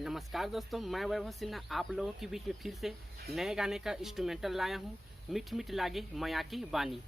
नमस्कार दोस्तों, मैं वैभव सिन्हा आप लोगों के बीच में फिर से नए गाने का इंस्ट्रूमेंटल लाया हूँ। मीठ मीठ लागे माया की बानी।